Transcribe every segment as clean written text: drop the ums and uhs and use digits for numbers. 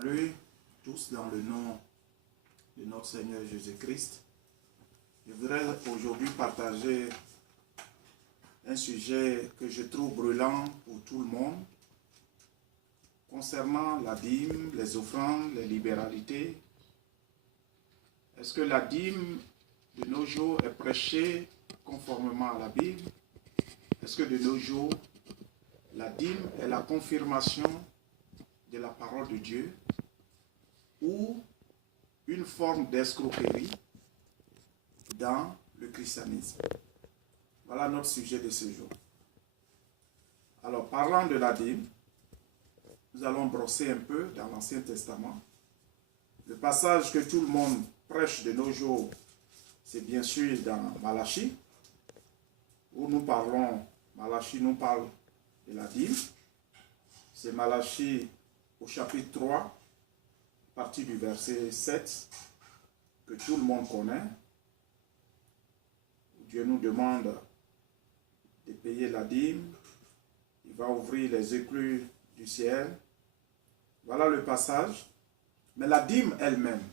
Salut tous dans le nom de notre Seigneur Jésus-Christ. Je voudrais aujourd'hui partager un sujet que je trouve brûlant pour tout le monde concernant la dîme, les offrandes, les libéralités. Est-ce que la dîme de nos jours est prêchée conformément à la Bible? Est-ce que de nos jours, la dîme est la confirmation de la parole de Dieu ou une forme d'escroquerie dans le christianisme? Voilà notre sujet de ce jour. Alors, parlant de la dîme, nous allons brosser un peu dans l'Ancien Testament. Le passage que tout le monde prêche de nos jours, c'est bien sûr dans Malachie, où nous parlons, Malachie nous parle de la dîme. C'est Malachie au chapitre 3, à partir du verset 7, que tout le monde connaît. Dieu nous demande de payer la dîme. Il va ouvrir les écluses du ciel. Voilà le passage. Mais la dîme elle-même,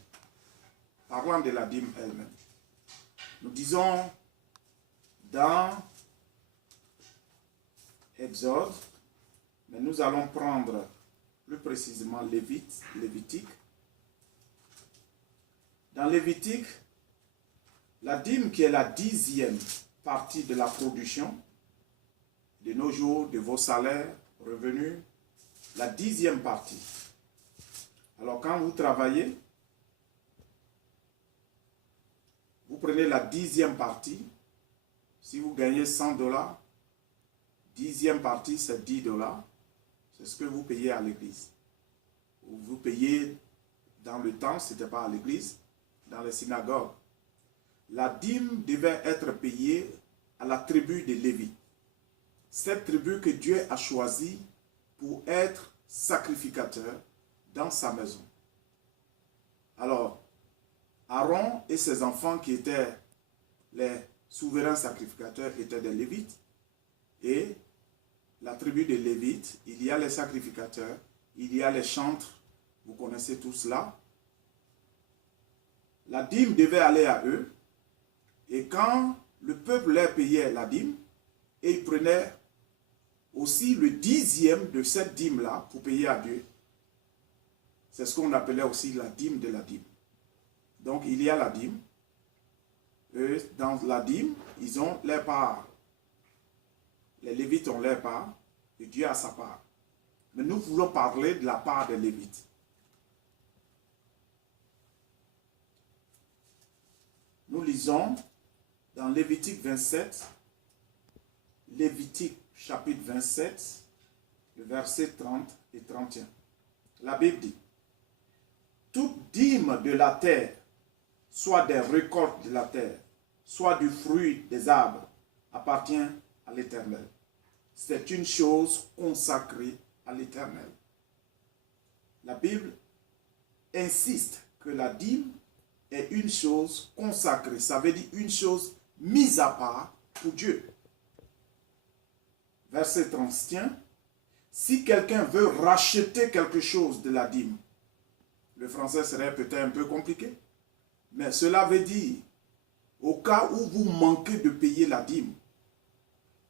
parlant de la dîme elle-même, nous disons dans Exode, mais nous allons prendre plus précisément Lévitique. Dans Lévitique, la dîme qui est la 10e partie de la production de nos jours, de vos salaires, revenus, la 10e partie. Alors quand vous travaillez, vous prenez la 10e partie. Si vous gagnez 100 $, 10e partie c'est 10 $. C'est ce que vous payez à l'église. Vous payez dans le temps, ce n'était pas à l'église, dans les synagogues. La dîme devait être payée à la tribu de Lévi. Cette tribu que Dieu a choisie pour être sacrificateur dans sa maison. Alors, Aaron et ses enfants qui étaient les souverains sacrificateurs étaient des Lévites. Et la tribu des Lévites, il y a les sacrificateurs, il y a les chantres, vous connaissez tout cela. La dîme devait aller à eux, et quand le peuple leur payait la dîme, et ils prenaient aussi le 10e de cette dîme-là pour payer à Dieu. C'est ce qu'on appelait aussi la dîme de la dîme. Donc il y a la dîme. Eux, dans la dîme, ils ont leur part. Les Lévites ont leur part et Dieu a sa part. Mais nous voulons parler de la part des Lévites. Nous lisons dans Lévitique 27, Lévitique chapitre 27, le verset 30 et 31. La Bible dit: toute dîme de la terre, soit des récoltes de la terre, soit du fruit des arbres, appartient à l'Éternel. C'est une chose consacrée à l'Éternel. La Bible insiste que la dîme est une chose consacrée. Ça veut dire une chose mise à part pour Dieu. Verset 31. Si quelqu'un veut racheter quelque chose de la dîme, le français serait peut-être un peu compliqué, mais cela veut dire, au cas où vous manquez de payer la dîme,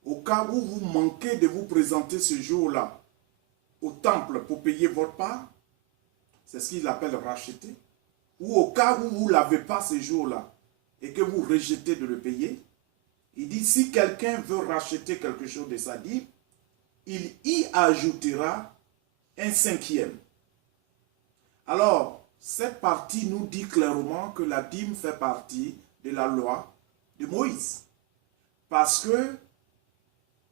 au cas où vous manquez de vous présenter ce jour-là au temple pour payer votre part, c'est ce qu'il appelle racheter, ou au cas où vous ne l'avez pas ce jour-là et que vous rejetez de le payer, il dit si quelqu'un veut racheter quelque chose de sa dîme, il y ajoutera un 5e. Alors, cette partie nous dit clairement que la dîme fait partie de la loi de Moïse. Parce que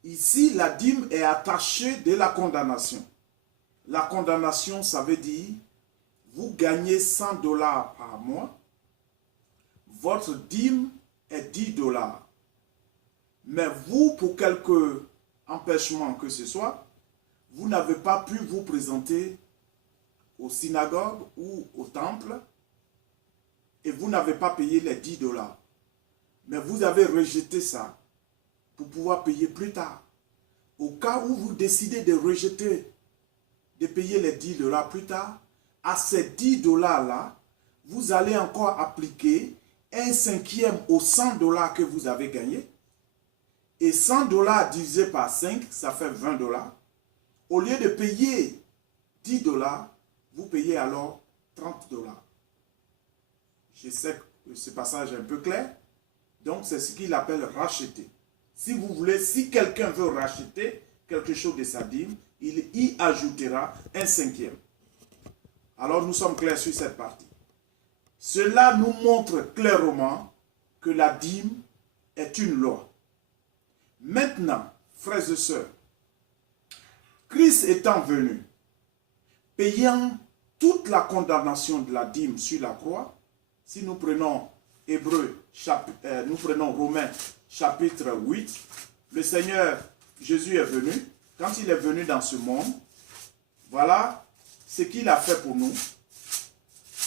ici, la dîme est attachée de la condamnation. La condamnation, ça veut dire, vous gagnez 100 $ par mois, votre dîme est 10 $. Mais vous, pour quelque empêchement que ce soit, vous n'avez pas pu vous présenter au synagogue ou au temple et vous n'avez pas payé les 10 $. Mais vous avez rejeté ça pour pouvoir payer plus tard. Au cas où vous décidez de rejeter, de payer les 10 $ plus tard, à ces 10 dollars-là, vous allez encore appliquer un cinquième aux 100 dollars que vous avez gagnés. Et 100 dollars divisé par 5, ça fait 20 dollars. Au lieu de payer 10 dollars, vous payez alors 30 dollars. Je sais que ce passage est un peu clair. Donc, c'est ce qu'il appelle racheter. Si vous voulez, si quelqu'un veut racheter quelque chose de sa dîme, il y ajoutera un cinquième. Alors, nous sommes clairs sur cette partie. Cela nous montre clairement que la dîme est une loi. Maintenant, frères et sœurs, Christ étant venu, payant toute la condamnation de la dîme sur la croix, si nous prenons nous prenons Romains chapitre 8, le Seigneur Jésus est venu. Quand il est venu dans ce monde, voilà ce qu'il a fait pour nous.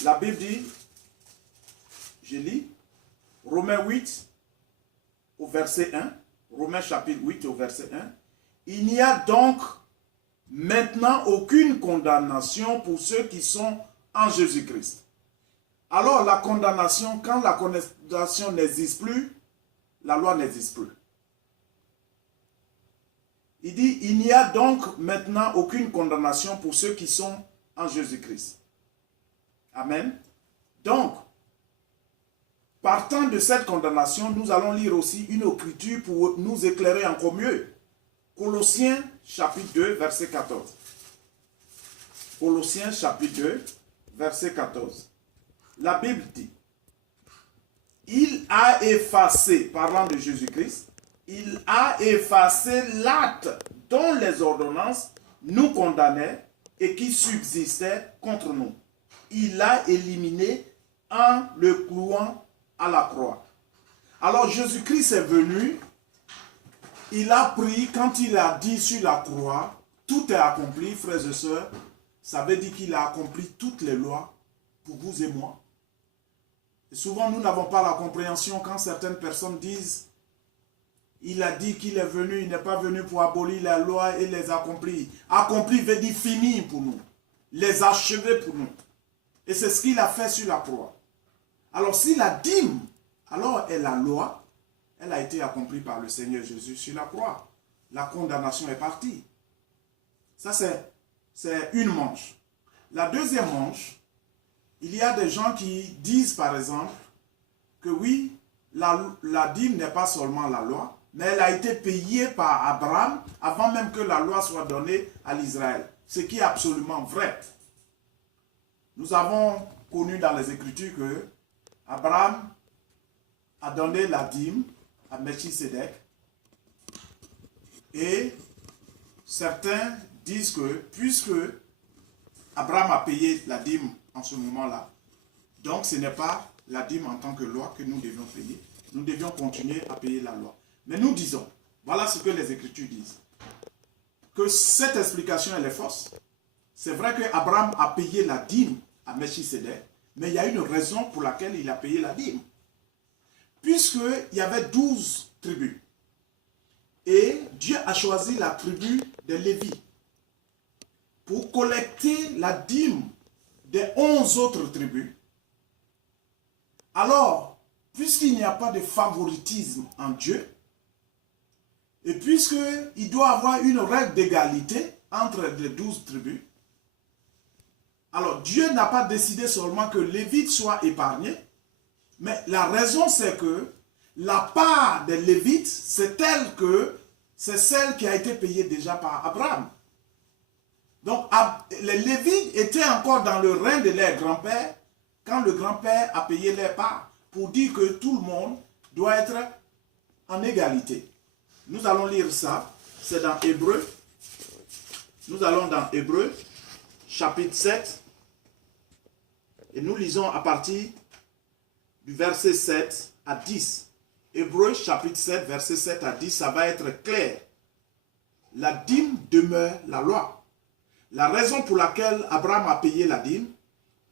La Bible dit, je lis, Romains 8 au verset 1, Romains chapitre 8 au verset 1, il n'y a donc maintenant aucune condamnation pour ceux qui sont en Jésus-Christ. Alors la condamnation, quand la condamnation n'existe plus, la loi n'existe plus. Il dit, il n'y a donc maintenant aucune condamnation pour ceux qui sont en Jésus-Christ. Amen. Donc, partant de cette condamnation, nous allons lire aussi une écriture pour nous éclairer encore mieux. Colossiens chapitre 2, verset 14. Colossiens chapitre 2, verset 14. La Bible dit, il a effacé, parlant de Jésus-Christ, il a effacé l'acte dont les ordonnances nous condamnaient et qui subsistait contre nous. Il l'a éliminé en le clouant à la croix. Alors Jésus-Christ est venu, il a pris, quand il a dit sur la croix, tout est accompli, frères et sœurs, ça veut dire qu'il a accompli toutes les lois pour vous et moi. Et souvent, nous n'avons pas la compréhension quand certaines personnes disent il a dit qu'il est venu, il n'est pas venu pour abolir la loi et les accomplir. Accomplir veut dire finir pour nous, les achever pour nous. Et c'est ce qu'il a fait sur la croix. Alors, si la dîme, alors est la loi, elle a été accomplie par le Seigneur Jésus sur la croix. La condamnation est partie. Ça, c'est une manche. La deuxième manche, il y a des gens qui disent, par exemple, que oui, la dîme n'est pas seulement la loi, mais elle a été payée par Abraham avant même que la loi soit donnée à l'Israël. Ce qui est absolument vrai. Nous avons connu dans les Écritures que Abraham a donné la dîme à Melchisédek. Et certains disent que puisque Abraham a payé la dîme en ce moment-là, donc ce n'est pas la dîme en tant que loi que nous devions payer. Nous devions continuer à payer la loi. Mais nous disons, voilà ce que les Écritures disent, que cette explication elle est fausse. C'est vrai qu'Abraham a payé la dîme à Melchisédek, mais il y a une raison pour laquelle il a payé la dîme. Puisqu'il y avait 12 tribus. Et Dieu a choisi la tribu des Lévites pour collecter la dîme des 11 autres tribus. Alors, puisqu'il n'y a pas de favoritisme en Dieu, et puisqu'il doit avoir une règle d'égalité entre les 12 tribus, alors Dieu n'a pas décidé seulement que Lévites soient épargnés, mais la raison c'est que la part des Lévites, c'est celle qui a été payée déjà par Abraham. Donc les Lévites étaient encore dans le règne de leur grand-père quand le grand-père a payé leur part pour dire que tout le monde doit être en égalité. Nous allons lire ça, c'est dans Hébreux. Nous allons dans Hébreux, chapitre 7, et nous lisons à partir du verset 7 à 10. Hébreux, chapitre 7, verset 7 à 10, ça va être clair. La dîme demeure la loi. La raison pour laquelle Abraham a payé la dîme,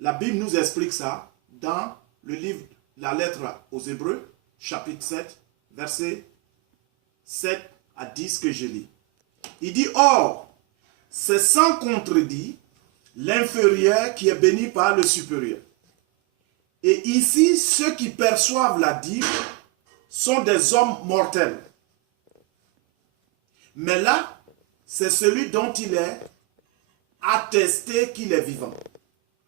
la Bible nous explique ça dans le livre, la lettre aux Hébreux, chapitre 7, verset 7 à 10 que je lis. Il dit, or, c'est sans contredit l'inférieur qui est béni par le supérieur. Et ici, ceux qui perçoivent la dîme sont des hommes mortels. Mais là, c'est celui dont il est attesté qu'il est vivant.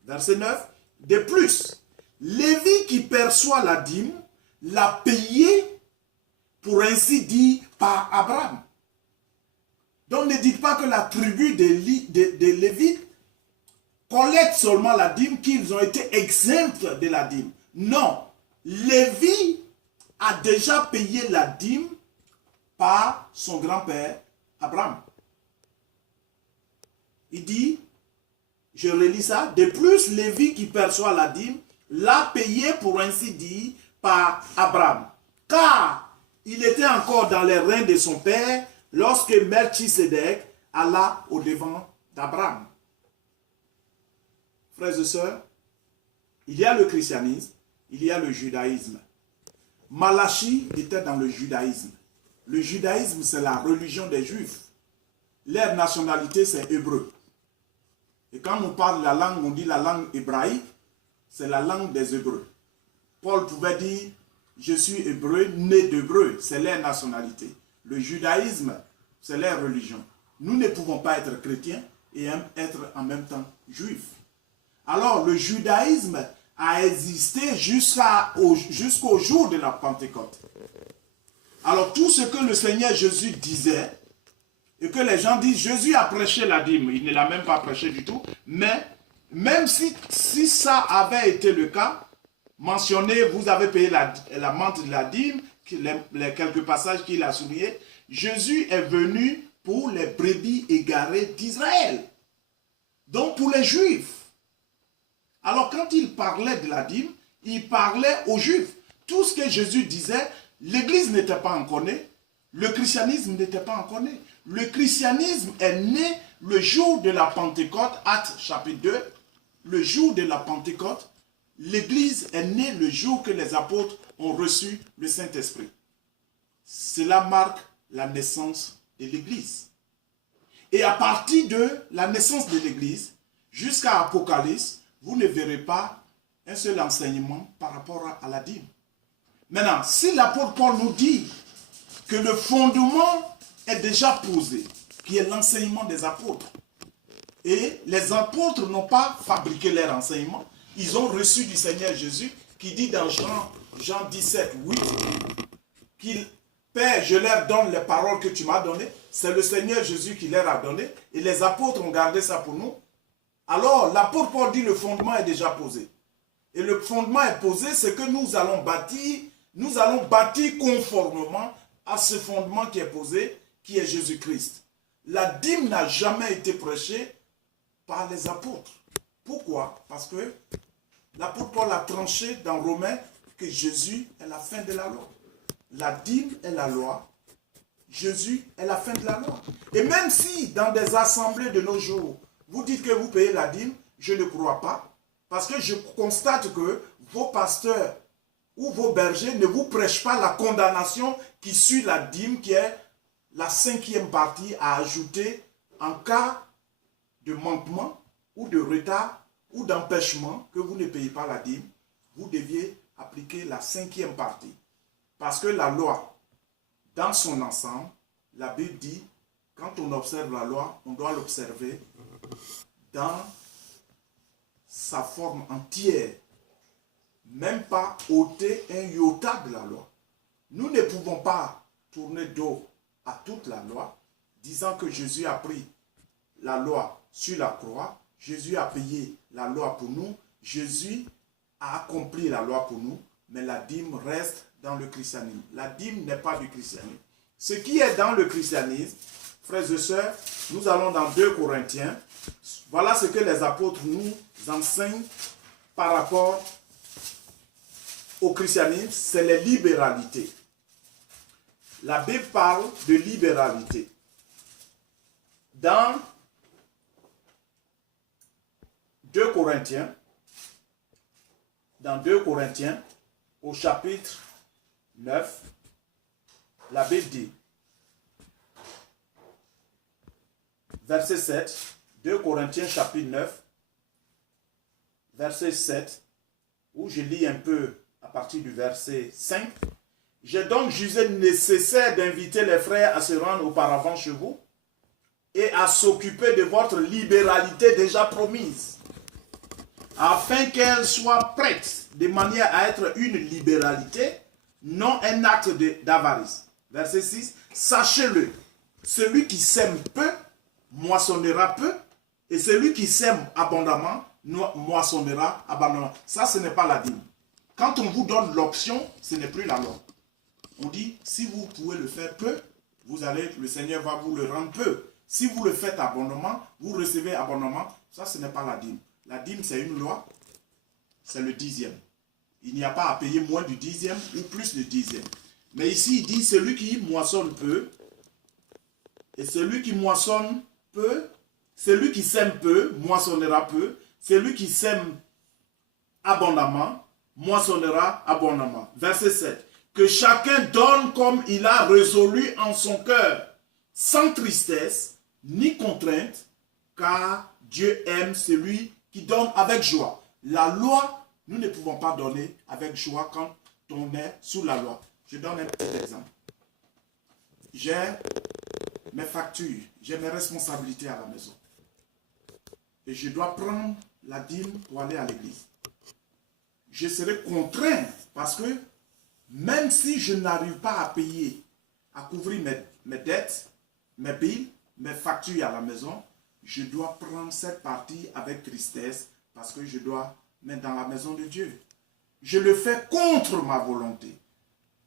Verset 9. De plus, Lévi qui perçoit la dîme l'a payé, pour ainsi dire, par Abraham. Donc ne dites pas que la tribu de Lévi collecte seulement la dîme, qu'ils ont été exempts de la dîme. Non, Lévi a déjà payé la dîme par son grand-père Abraham. Il dit, je relis ça, de plus Lévi qui perçoit la dîme l'a payé pour ainsi dire par Abraham. Car il était encore dans les reins de son père lorsque Melchisédek alla au devant d'Abraham. Frères et sœurs, il y a le christianisme, il y a le judaïsme. Malachie était dans le judaïsme. Le judaïsme, c'est la religion des Juifs. Leur nationalité, c'est hébreu. Et quand on parle la langue, on dit la langue hébraïque, c'est la langue des Hébreux. Paul pouvait dire, je suis hébreu, né d'hébreu, c'est leur nationalité. Le judaïsme, c'est leur religion. Nous ne pouvons pas être chrétiens et être en même temps juifs. Alors, le judaïsme a existé jusqu'au jour de la Pentecôte. Alors, tout ce que le Seigneur Jésus disait, et que les gens disent, Jésus a prêché la dîme, il ne l'a même pas prêché du tout, mais même si ça avait été le cas, mentionné, vous avez payé la menthe de la dîme, les quelques passages qu'il a soulignés, Jésus est venu pour les brebis égarées d'Israël. Donc pour les Juifs. Alors quand il parlait de la dîme, il parlait aux Juifs. Tout ce que Jésus disait, l'Église n'était pas encore née, le christianisme n'était pas encore né. Le christianisme est né le jour de la Pentecôte, Actes chapitre 2, le jour de la Pentecôte, l'Église est née le jour que les apôtres ont reçu le Saint-Esprit. Cela marque la naissance de l'Église. Et à partir de la naissance de l'Église, jusqu'à Apocalypse, vous ne verrez pas un seul enseignement par rapport à la dîme. Maintenant, si l'apôtre Paul nous dit que le fondement est déjà posé, qui est l'enseignement des apôtres, et les apôtres n'ont pas fabriqué leur enseignement, ils ont reçu du Seigneur Jésus, qui dit dans Jean 17, 8, qu'il Père, je leur donne les paroles que tu m'as données. C'est le Seigneur Jésus qui leur a donné, et les apôtres ont gardé ça pour nous. Alors, l'apôtre Paul dit le fondement est déjà posé. Et le fondement est posé, c'est que nous allons bâtir conformément à ce fondement qui est posé, qui est Jésus-Christ. La dîme n'a jamais été prêchée par les apôtres. Pourquoi? Parce que l'apôtre Paul a tranché dans Romains que Jésus est la fin de la loi. La dîme est la loi. Jésus est la fin de la loi. Et même si dans des assemblées de nos jours, vous dites que vous payez la dîme, je ne crois pas. Parce que je constate que vos pasteurs ou vos bergers ne vous prêchent pas la condamnation qui suit la dîme, qui est la 5e partie à ajouter en cas de manquement ou de retard ou d'empêchement que vous ne payez pas la dîme. Vous deviez appliquer la 5e partie. Parce que la loi, dans son ensemble, la Bible dit, quand on observe la loi, on doit l'observer dans sa forme entière. Même pas ôter un iota de la loi. Nous ne pouvons pas tourner dos à toute la loi, disant que Jésus a pris la loi sur la croix, Jésus a payé la loi pour nous, Jésus a accompli la loi pour nous, mais la dîme reste dans le christianisme. La dîme n'est pas du christianisme. Ce qui est dans le christianisme, frères et sœurs, nous allons dans 2 Corinthiens. Voilà ce que les apôtres nous enseignent par rapport au christianisme, c'est les libéralités. La Bible parle de libéralité. Dans 2 Corinthiens, au chapitre 9, la Bible dit, verset 7, 2 Corinthiens chapitre 9, verset 7, où je lis un peu à partir du verset 5. « J'ai donc jugé nécessaire d'inviter les frères à se rendre auparavant chez vous et à s'occuper de votre libéralité déjà promise, afin qu'elle soit prête de manière à être une libéralité, non un acte d'avarice. » Verset 6. « Sachez-le, celui qui sème peu, moissonnera peu, et celui qui sème abondamment, moissonnera abondamment. » Ça, ce n'est pas la dîme. Quand on vous donne l'option, ce n'est plus la loi. On dit, si vous pouvez le faire peu, le Seigneur va vous le rendre peu. Si vous le faites abondamment, vous recevez abondamment. Ça, ce n'est pas la dîme. La dîme, c'est une loi, c'est le 10e. Il n'y a pas à payer moins du 10e ou plus du 10e. Mais ici, il dit, celui qui moissonne peu, et celui qui moissonne peu, celui qui sème peu, moissonnera peu. Celui qui sème abondamment, moissonnera abondamment. Verset 7. Que chacun donne comme il a résolu en son cœur, sans tristesse ni contrainte, car Dieu aime celui qui donne avec joie. La loi, nous ne pouvons pas donner avec joie quand on est sous la loi. Je donne un petit exemple. J'ai mes factures, j'ai mes responsabilités à la maison. Et je dois prendre la dîme pour aller à l'église. Je serai contraint parce que même si je n'arrive pas à payer, à couvrir mes dettes, mes billes, mes factures à la maison, je dois prendre cette partie avec tristesse parce que je dois mettre dans la maison de Dieu. Je le fais contre ma volonté.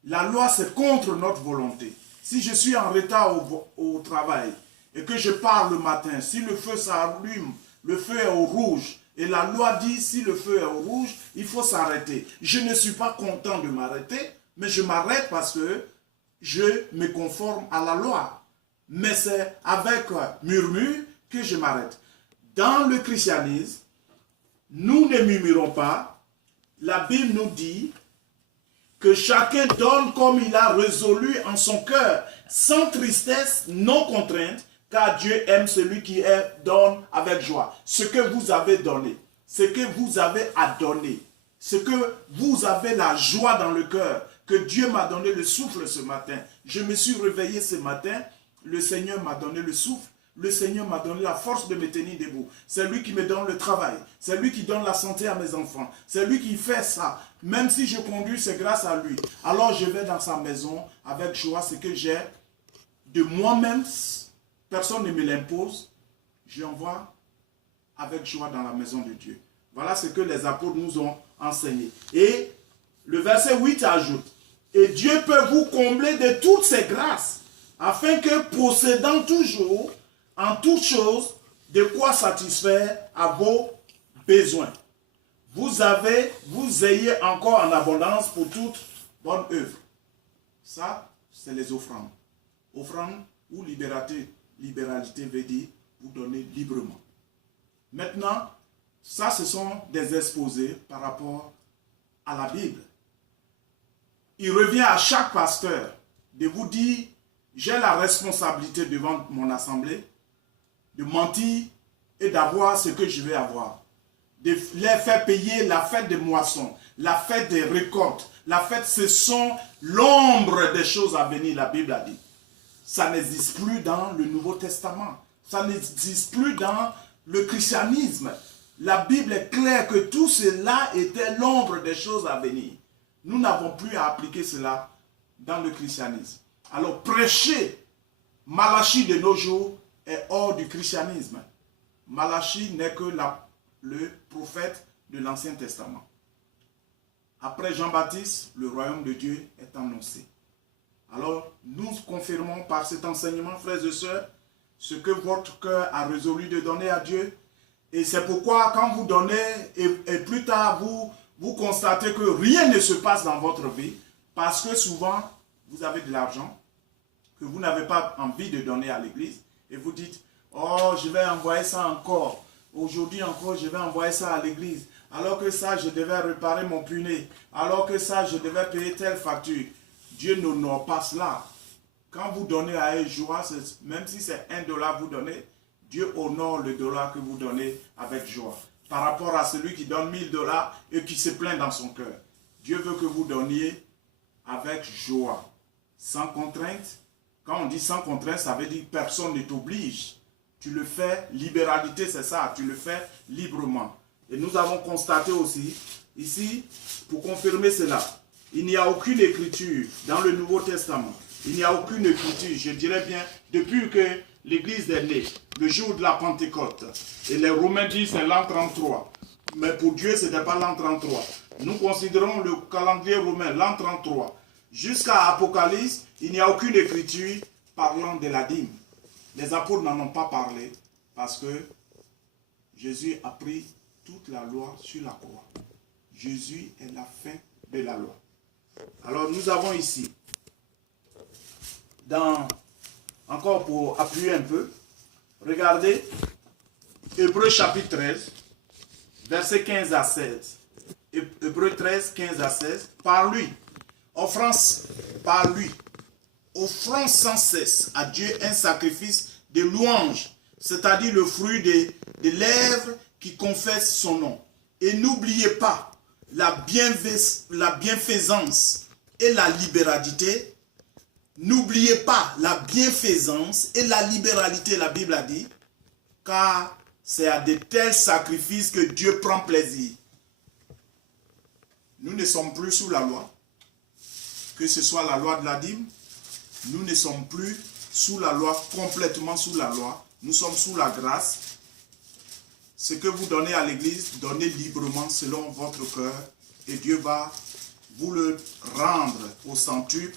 La loi, c'est contre notre volonté. Si je suis en retard au travail et que je pars le matin, si le feu s'allume, le feu est au rouge, et la loi dit si le feu est au rouge, il faut s'arrêter. Je ne suis pas content de m'arrêter, mais je m'arrête parce que je me conforme à la loi. Mais c'est avec murmure que je m'arrête. Dans le christianisme, nous ne murmurons pas. La Bible nous dit que chacun donne comme il a résolu en son cœur, sans tristesse, non contrainte, car Dieu aime celui qui donne avec joie. Ce que vous avez donné, ce que vous avez à donner, ce que vous avez la joie dans le cœur, que Dieu m'a donné le souffle ce matin. Je me suis réveillé ce matin, le Seigneur m'a donné le souffle, le Seigneur m'a donné la force de me tenir debout. C'est lui qui me donne le travail, c'est lui qui donne la santé à mes enfants, c'est lui qui fait ça. Même si je conduis, c'est grâce à lui. Alors je vais dans sa maison avec joie, ce que j'ai de moi-même. Personne ne me l'impose. Je l'envoie avec joie dans la maison de Dieu. Voilà ce que les apôtres nous ont enseigné. Et le verset 8 ajoute, « Et Dieu peut vous combler de toutes ses grâces, afin que, possédant toujours, en toutes choses, de quoi satisfaire à vos besoins, vous ayez encore en abondance pour toute bonne œuvre. » Ça, c'est les offrandes. Offrande ou libéralité veut dire vous donner librement. Maintenant, ça, ce sont des exposés par rapport à la Bible. Il revient à chaque pasteur de vous dire, j'ai la responsabilité devant mon assemblée de mentir et d'avoir ce que je vais avoir. De les faire payer la fête des moissons, la fête des récoltes. La fête, ce sont l'ombre des choses à venir, la Bible a dit. Ça n'existe plus dans le Nouveau Testament. Ça n'existe plus dans le christianisme. La Bible est claire que tout cela était l'ombre des choses à venir. Nous n'avons plus à appliquer cela dans le christianisme. Alors prêcher Malachie de nos jours est hors du christianisme. Malachie n'est que le prophète de l'Ancien Testament. Après Jean-Baptiste, le royaume de Dieu est annoncé. Alors, nous confirmons par cet enseignement, frères et sœurs, ce que votre cœur a résolu de donner à Dieu. Et c'est pourquoi, quand vous donnez, et plus tard, vous constatez que rien ne se passe dans votre vie, parce que souvent, vous avez de l'argent, que vous n'avez pas envie de donner à l'église, et vous dites, oh, je vais envoyer ça encore. Aujourd'hui encore, je vais envoyer ça à l'église. Alors que ça, je devais réparer mon puné. Alors que ça, je devais payer telle facture. Dieu n'honore pas cela. Quand vous donnez à joie, même si c'est $1 vous donnez, Dieu honore le dollar que vous donnez avec joie. par rapport à celui qui donne 1000 $ et qui se plaint dans son cœur. Dieu veut que vous donniez avec joie, sans contrainte. Quand on dit sans contrainte, ça veut dire que personne ne t'oblige. Tu le fais, libéralité c'est ça, tu le fais librement. Et nous avons constaté aussi, ici, pour confirmer cela, il n'y a aucune écriture dans le Nouveau Testament. Il n'y a aucune écriture, je dirais bien, depuis que l'Église est née, le jour de la Pentecôte. Et les Romains disent c'est l'an 33. Mais pour Dieu, ce n'est pas l'an 33. Nous considérons le calendrier romain, l'an 33. Jusqu'à Apocalypse, il n'y a aucune écriture parlant de la dîme. Les apôtres n'en ont pas parlé parce que Jésus a pris toute la loi sur la croix. Jésus est la fin de la loi. Alors nous avons ici, encore pour appuyer un peu, regardez Hébreux chapitre 13, versets 15 à 16. Hébreux 13, 15 à 16. Par lui, offrant sans cesse à Dieu un sacrifice de louange, c'est-à-dire le fruit des lèvres qui confessent son nom. Et n'oubliez pas la bienfaisance et la libéralité. N'oubliez pas la bienfaisance et la libéralité, la Bible a dit, car c'est à de tels sacrifices que Dieu prend plaisir. Nous ne sommes plus sous la loi, que ce soit la loi de la dîme, nous ne sommes plus sous la loi, complètement sous la loi, nous sommes sous la grâce. Ce que vous donnez à l'église, donnez librement selon votre cœur et Dieu va vous le rendre au centuple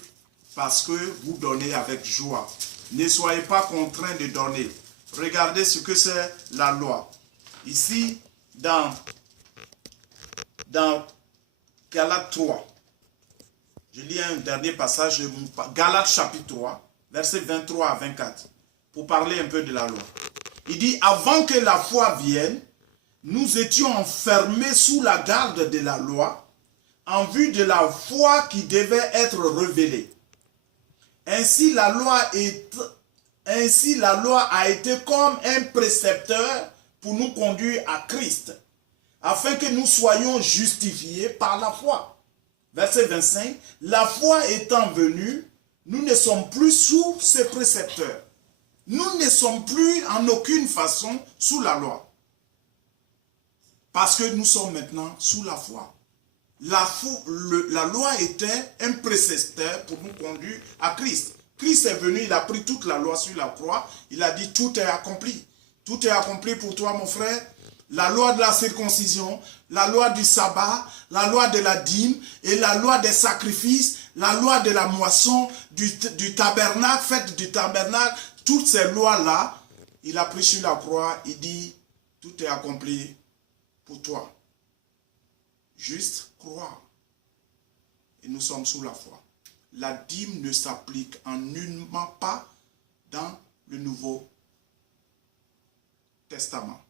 parce que vous donnez avec joie. Ne soyez pas contraints de donner. Regardez ce que c'est la loi. Ici, dans Galates 3, je lis un dernier passage, Galates chapitre 3, versets 23 à 24, pour parler un peu de la loi. Il dit, avant que la foi vienne, nous étions enfermés sous la garde de la loi, en vue de la foi qui devait être révélée. Ainsi la loi a été comme un précepteur pour nous conduire à Christ, afin que nous soyons justifiés par la foi. Verset 25, la foi étant venue, nous ne sommes plus sous ce précepteur. Nous ne sommes plus en aucune façon sous la loi. Parce que nous sommes maintenant sous la foi. La loi était un précepteur pour nous conduire à Christ. Christ est venu, il a pris toute la loi sur la croix. Il a dit tout est accompli. Tout est accompli pour toi mon frère. La loi de la circoncision, la loi du sabbat, la loi de la dîme et la loi des sacrifices, la loi de la moisson, du tabernacle, fête du tabernacle, toutes ces lois-là, il a pris sur la croix, il dit, tout est accompli pour toi. Juste croire. Et nous sommes sous la foi. La dîme ne s'applique en nullement pas dans le Nouveau Testament.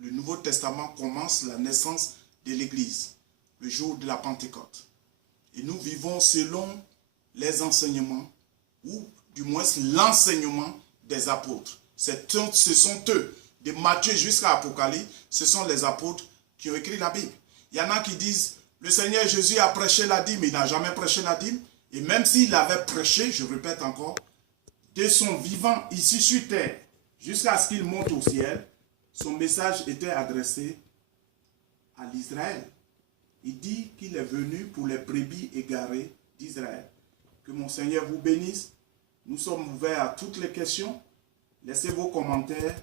Le Nouveau Testament commence la naissance de l'Église, le jour de la Pentecôte. Et nous vivons selon les enseignements, ou du moins l'enseignement des apôtres. Ce sont eux, de Matthieu jusqu'à Apocalypse, ce sont les apôtres qui ont écrit la Bible. Il y en a qui disent, le Seigneur Jésus a prêché la dîme, il n'a jamais prêché la dîme. Et même s'il avait prêché, je répète encore, de son vivant ici sur terre, jusqu'à ce qu'il monte au ciel, son message était adressé à l'Israël. Il dit qu'il est venu pour les brebis égarées d'Israël. Que mon Seigneur vous bénisse. Nous sommes ouverts à toutes les questions. Laissez vos commentaires.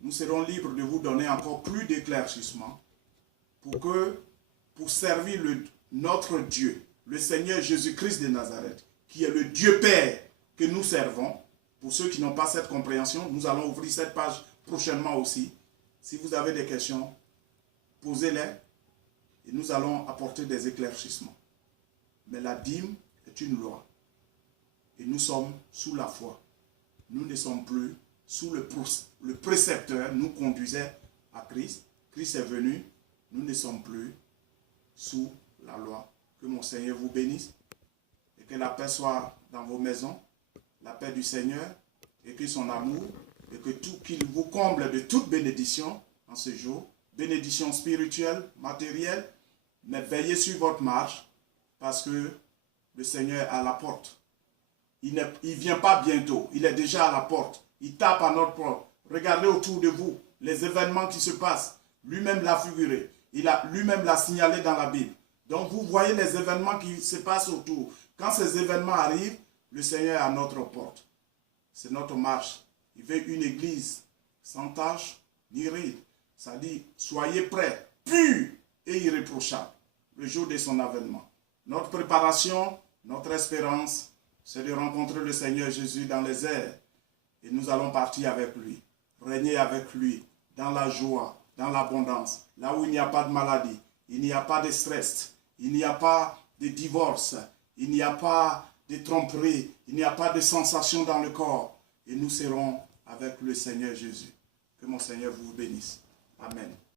Nous serons libres de vous donner encore plus d'éclaircissements pour servir notre Dieu, le Seigneur Jésus-Christ de Nazareth, qui est le Dieu Père que nous servons. Pour ceux qui n'ont pas cette compréhension, nous allons ouvrir cette page prochainement aussi. Si vous avez des questions, posez-les et nous allons apporter des éclaircissements. Mais la dîme est une loi et nous sommes sous la foi. Nous ne sommes plus sous le précepteur, nous conduisait à Christ. Christ est venu, nous ne sommes plus sous la loi. Que mon Seigneur vous bénisse et que la paix soit dans vos maisons, la paix du Seigneur et que son amour et que qu'il vous comble de toute bénédiction en ce jour bénédictions spirituelles, matérielles, mais veillez sur votre marche parce que le Seigneur est à la porte. Il ne vient pas bientôt, il est déjà à la porte. Il tape à notre porte. Regardez autour de vous les événements qui se passent. Lui-même l'a figuré. Lui-même l'a signalé dans la Bible. Donc vous voyez les événements qui se passent autour. Quand ces événements arrivent, le Seigneur est à notre porte. C'est notre marche. Il veut une église sans tache ni ride. Ça dit, soyez prêts, purs et irréprochables le jour de son avènement. Notre préparation, notre espérance, c'est de rencontrer le Seigneur Jésus dans les airs. Et nous allons partir avec lui, régner avec lui dans la joie, dans l'abondance, là où il n'y a pas de maladie, il n'y a pas de stress, il n'y a pas de divorce, il n'y a pas de tromperie, il n'y a pas de sensation dans le corps. Et nous serons avec le Seigneur Jésus. Que mon Seigneur vous bénisse. Amen.